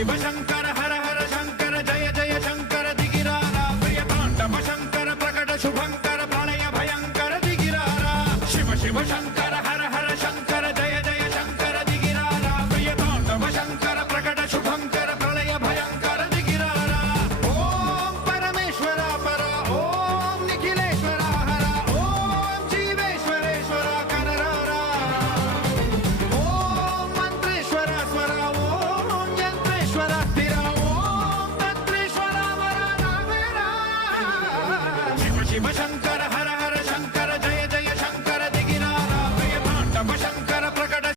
ಶಿವ ಶಂಕರ ಹರ ಹರ ಶಂಕರ ಜಯ ಜಯ ಶಂಕರ ದಿಗಿರಾರ ಪ್ರಿಯ ತಾಂಡವ ಶಂಕರ ಪ್ರಕಟ ಶುಭಂಕರ ಪ್ರಳಯ ಭಯಂಕರ ದಿಗಿರಾರ ಶಿವ ಶಿವ ಶಂಕರ